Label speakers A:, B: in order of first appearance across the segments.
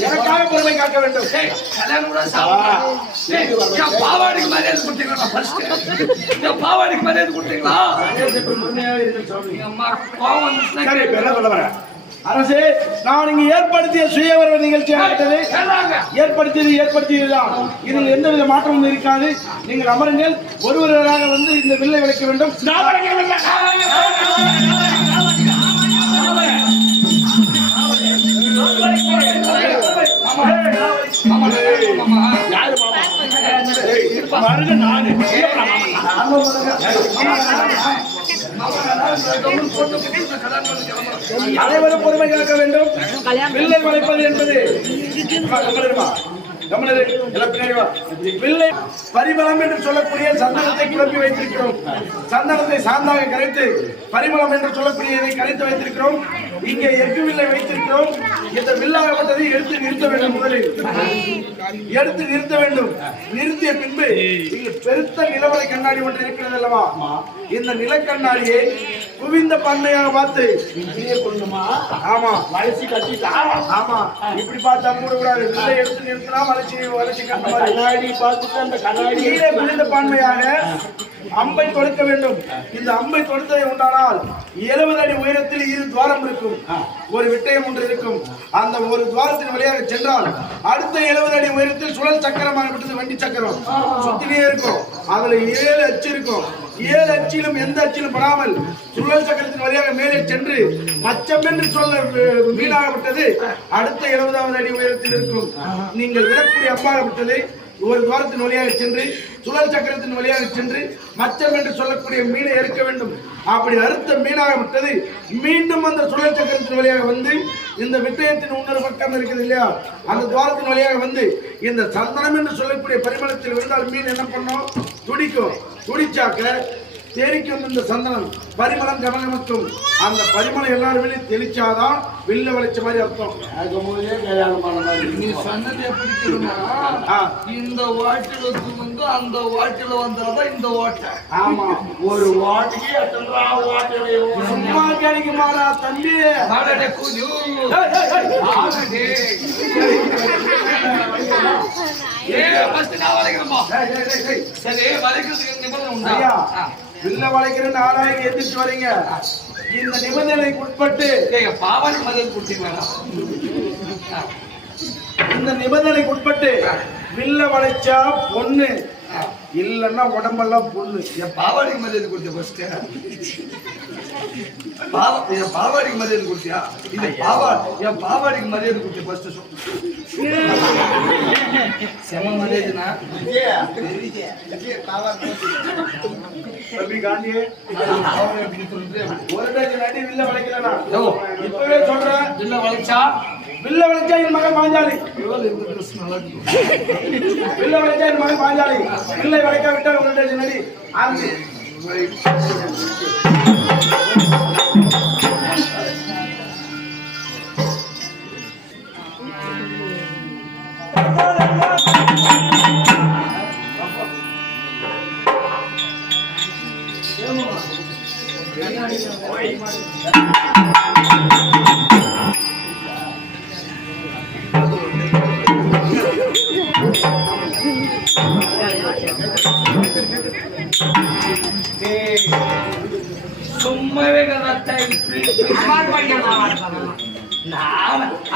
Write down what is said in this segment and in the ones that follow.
A: எனக்காக பொறுமை காக்க வேண்டும் பாவாடிக்கு மரியாதை கொடுத்தீங்களா பாவாடிக்கு மரியாதை கொடுத்தீங்களா அம்மா கோவம்
B: சரி பெரிய சொல்ல வரேன். அரசே நான் இங்கு ஏற்படுத்திய சுய நிகழ்ச்சியாகட்டது
A: கேளாங்க
B: ஏற்படுத்தியது ஏற்படுத்தியதுதான் இதில் எந்தவித மாற்றமும் இருக்காது நீங்கள் அமருங்கள் ஒருவராக வந்து இந்த வில்லை விளக்க வேண்டும் வருக நானு. அனைவரும் பொறுமை காக்க வேண்டும் வில்லை வளைப்பது என்பது. வில்லை பரிமளம் என்று சொல்லக்கூடிய சந்தனத்தை குழப்பி வைத்திருக்கிறோம். சந்தனத்தை சாந்தாக கரைத்து பரிமளம் என்று சொல்லக்கூடியதை கரைத்து வைத்திருக்கிறோம். இங்கே எஃகு வில்லை வைத்திருக்கிறோம். இந்த வில்லாகப்பட்டதை எடுத்து நிறுத்த வேண்டும் முதலில். எடுத்து நிறுத்த வேண்டும். நிறுத்திய பின்பு இங்கு பெருத்த நிலவரை கண்ணாடி ஒன்று இருக்கிறது அல்லவா? இந்த நிலக்கண்ணாடியை குவிந்த பண்ணையாக பார்த்து ஆமா. வளர்ச்சி கட்டிட்டா? ஆமா. இப்படி பார்த்தா மூட கூடாது எடுத்து நிறுத்தினா வளர்ச்சி வளர்ச்சி கண்ணாடி பார்த்துட்டு அந்த கண்ணாடி கீழே குவிந்த பான்மையாக அம்பை தொடுக்க வேண்டும். இந்த அம்பை தொடுத்ததை உண்டானால் எழுபது அடி உயரத்தில் இரு துவாரம் இருக்கும். ஒரு விட்டயம் ஒன்று இருக்கும். அந்த ஒரு துவாரத்தின் வழியாக சென்றால் அடுத்த எழுபது அடி உயரத்தில் சுழல் சக்கரமாகப்பட்டது வண்டி சக்கரம். சுத்தினே இருக்கும். அதுல ஏழு அச்சு இருக்கும். ஏழு அச்சிலும் எந்த அச்சிலும் படாமல் சுழல் சக்கரத்தின் வழியாக மேலே சென்று மச்சம் என்று சொல்ல வி- வீணாகப்பட்டது. அடுத்த எழுபதாவது அடி உயரத்தில் இருக்கும். நீங்கள் விடக்கூடிய அம்பாகப்பட்டது ஒரு துவாரத்தின் வழியாக சென்று சுழல் சக்கரத்தின் வழியாக சென்று மச்சம் என்று சொல்லக்கூடிய மீனை எரிக்க வேண்டும். அப்படி அறுத்த மீனாக விட்டது. மீண்டும் அந்த சுழல் சக்கரத்தின் வழியாக வந்து இந்த விட்டயத்தின் இன்னொரு பக்கம் இருக்குது இல்லையா? அந்த துவாரத்தின் வழியாக வந்து இந்த சந்தனம் என்று சொல்லக்கூடிய பரிமளத்தில் இருந்தால் மீன் என்ன பண்ணும்? துடிக்கும். துடிச்சாக்க தேரிக்கும் இந்த சந்தனம் பரிமளம் கமகமக்கும் அந்த பரிமளம் எல்லாருமே தெளிச்சாதான் வில்ல வளைச்ச மாதிரி அர்த்தம்.
A: நீ சொன்னது எப்படி தெரியுமா? இந்த வாட்டில வந்து அந்த வாட்டில வந்தாதான் இந்த ஓட்டை
B: ஆமா ஒரு வாட்டிக்கு எத்தனை வாட்டி சும்மா கிடைக்குமாடா தம்பி.
A: ஏ ஃபர்ஸ்ட் நான்
B: ஏய்.
A: சரி வளைக்கிறதுக்கு நிபந்தனை உண்டா.
B: வில்ல வளைக்கிறேன்னு ஆளாகி எந்திரிச்சு வரீங்க. இந்த நிபந்தனைக்கு உட்பட்டு
A: பாவாடி மதம் கொடுத்தீங்களா
B: இந்த நிபந்தனைக்கு உட்பட்டு வில்ல வளைச்சா பொண்ணு. இல்லன்னா உடம்பெல்லாம் பொண்ணு.
A: என் பாவாடிக்கு மரியாதை கொடுத்த ஃபர்ஸ்ட் என் பாவாடிக்கு மரியாதை கொடுத்தியா? இல்ல பாவா என் பாவாடிக்கு மரியாதை கொடுத்த ஃபர்ஸ்ட் செம மரியாதைனா.
B: இப்பவே சொல்றேன்.
A: இல்ல வளைச்சா?
B: வில்ல வளைச்சா என் மகன் பாஞ்சாலி. வில்ல வளைச்சா என் மகன் பாஞ்சாலி. வில்லை வளைக்க விட்டால் டஜன் அடி ஆரம்பி.
A: சும்மாவே கதாத்தா இப்படி நான்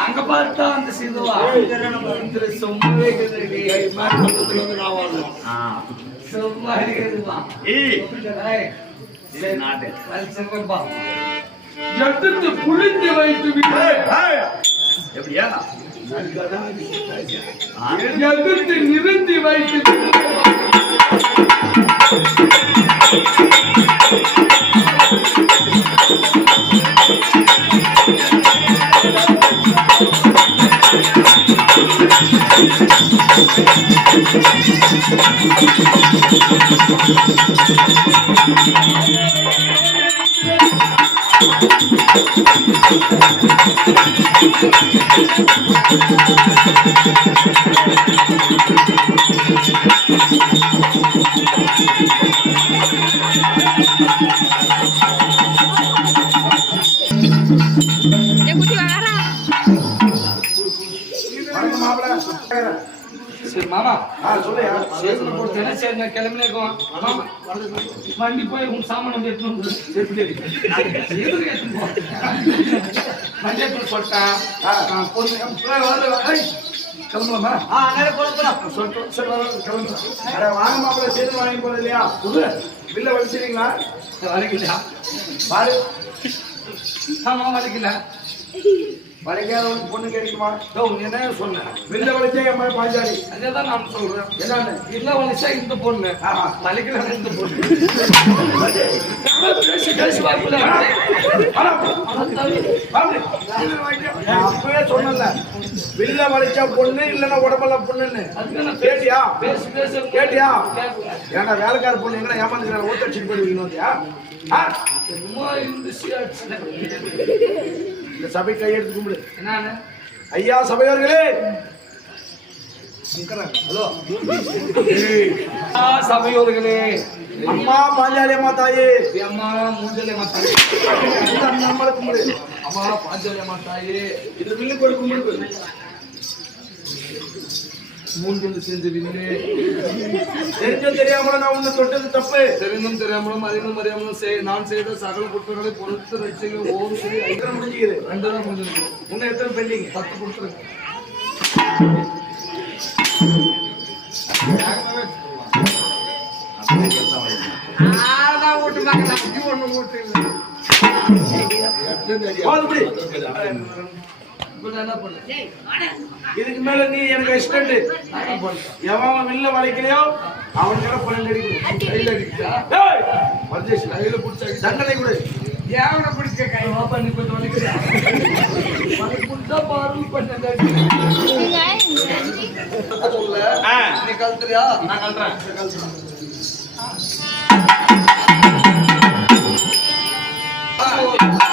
A: அங்க பார்த்தா அந்த சும்மாவே சும்மா எடுத்து புளிஞ்சு வைத்து விட்டு
B: எப்படியா
A: எதிர்த்து நிறுத்தி வைத்து
C: Thank
A: சரி மாமா. சேத்துல போட்டேன்னா சரி நான் கிளம்பினேக்கும் மாமா வண்டி போய் உன் சாமான் வந்து போ. வண்டி எடுத்துன்னு போட்டேன். பொண்ணு. கிளம்பலாமா?
B: ஆ நேரே போலாம் சொல்லிட்டு சரி வர வாங்க மாப்பிள்ள சேர்த்து வாங்கி போறது இல்லையா? புது பில்ல வச்சிருக்கீங்களா
A: வலிக்கலையா
B: பாரு.
A: ஆமா வலிக்கல
B: வளைக்காத ஒரு பொண்ணு கிடைக்குமா?
A: என்ன சொன்னேன்
B: பில்ல வலிச்சே என் மேல பாஞ்சாலி
A: நான் சொல்றேன்.
B: என்னன்னு?
A: இல்ல வலிச்சா இந்த பொண்ணு.
B: ஆமா.
A: வலிக்கல இந்த பொண்ணு.
B: அப்பவே சொன்னல வில்ல வலிச்சா பொண்ணு இல்லன்னா உடம்பெல்லாம் பொண்ணுன்னு.
A: பேசி
B: கேட்டியா? ஏன்னா வேலைக்கார பொண்ணு எங்க ஏமாந்துக்கிறாங்க ஊத்தடிச்சு போயிருவீங்க வந்தியா ஆ?
A: சும்மா இருந்துச்சு.
B: இந்த சபை கையெடுத்து கும்பிடு.
A: என்னன்னு?
B: ஐயா சபையோர்களே. ஹலோ.
A: ஆ, சபையோர்களே.
B: அம்மா பாஞ்சாலி அம்மா தாயே.
A: அம்மா மூஞ்சலே மாத்தாயே
B: இந்த நம்மளை கும்பிடு.
A: அம்மா பாஞ்சலே மாத்தாயே
B: இது வில்லு கொடு
A: மூஞ்சல் செஞ்சு விண்ணே.
B: தெரிஞ்சும் தெரியாமல நான் உன்னை தொட்டது தப்பு.
A: தெரிந்தும் தெரியாமலும் அறிந்தும் அறியாமலும் செய் நான் செய்த சகல குற்றங்களை பொறுத்து ரசிகள் ஓர் சரி
B: இத்தனை முடிஞ்சுக்குது.
A: ரெண்டு தான் முடிஞ்சிருக்கு
B: உன்னை எத்தனை பெண்டிங்?
A: பத்து கொடுத்துருக்கு
B: இதுக்கு மேல நீ எனக்கு அசிஸ்டன்ட் எவன் வில்ல வளைக்கலையோ அவனுக்கு
A: கையில பிடிச்சா
B: தண்டனை கொடு.
A: ஏவன பிடிச்ச கை? கொஞ்சம் பண்ண சொல்ல? நீ கழுத்துறியா
B: நான் கல்றேன்
A: நானே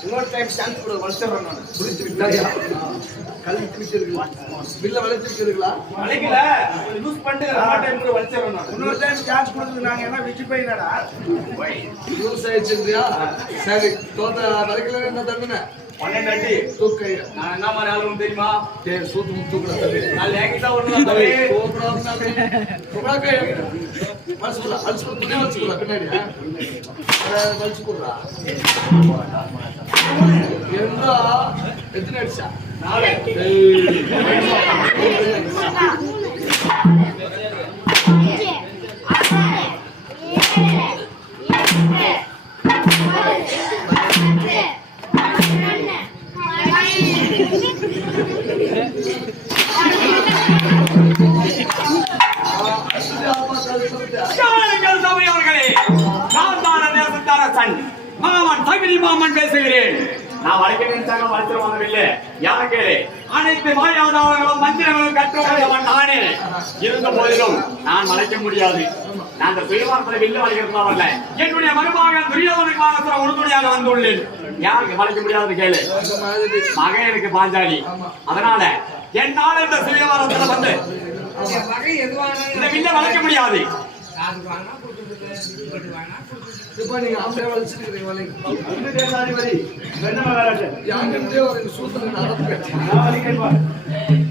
B: இன்னொரு டைம் சான்ஸ் கொடு வளர்த்துறேன் நான்
A: பிடிச்சிருக்கா கழுத்து பிடிச்சிருக்கா பில்ல வளைச்சிருக்கிறீங்களா
B: வளைக்கல. யூஸ் பண்ணிட்டு டைம் கூட இன்னொரு டைம் சான்ஸ் கொடுத்து நாங்க என்ன விச்சு போயினடா?
A: யூஸ் ஆயிடுச்சுங்கயா சரி தோத்த வளைக்கல என்ன தண்டனை
B: பன்னெண்டு அடி.
A: தூக்க.
B: நான் என்ன மாதிரி தெரியுமா?
A: சரி சூத்து தூக்கலாம்
B: நான் லேங்கிட்டா ஒண்ணு தம்பி.
A: பின்னாடி வலிச்சு போடுறா என்ன எத்தனை அடிச்சா
B: நாலு
C: கவனிங்கள் சபையோர்களே நான் தான தேசத்தாரசன் மாமன் தகுதி மாமன் பேசுகிறேன். நான் வளைக்க நினைச்சாங்க வளர்த்து வாங்கவில்லை யார கேளு? அனைத்து மாயாதாவர்களும் மந்திரங்களும் கற்றுக்கொண்டவன் நானே. இருந்த போதிலும் நான் வளைக்க முடியாது. நான் அந்த சுயவாரத்தில் வில்லு வளைக்கிறதுல வரல என்னுடைய மருமகன் துரியோதனுக்கு வாங்கத்துல உறுதுணையாக வந்துள்ளேன். யாருக்கு வளைக்க முடியாது கேளு? மகன் எனக்கு பாஞ்சாலி. அதனால என்னால இந்த சுயவாரத்துல வந்து இந்த வில்ல வளைக்க முடியாது.
A: இப்ப நீங்க ஆம்பளை
B: தேசாதிபதி
A: ஒரு சூத்திரம் நடந்து
B: நான் வலிக்கிறேன்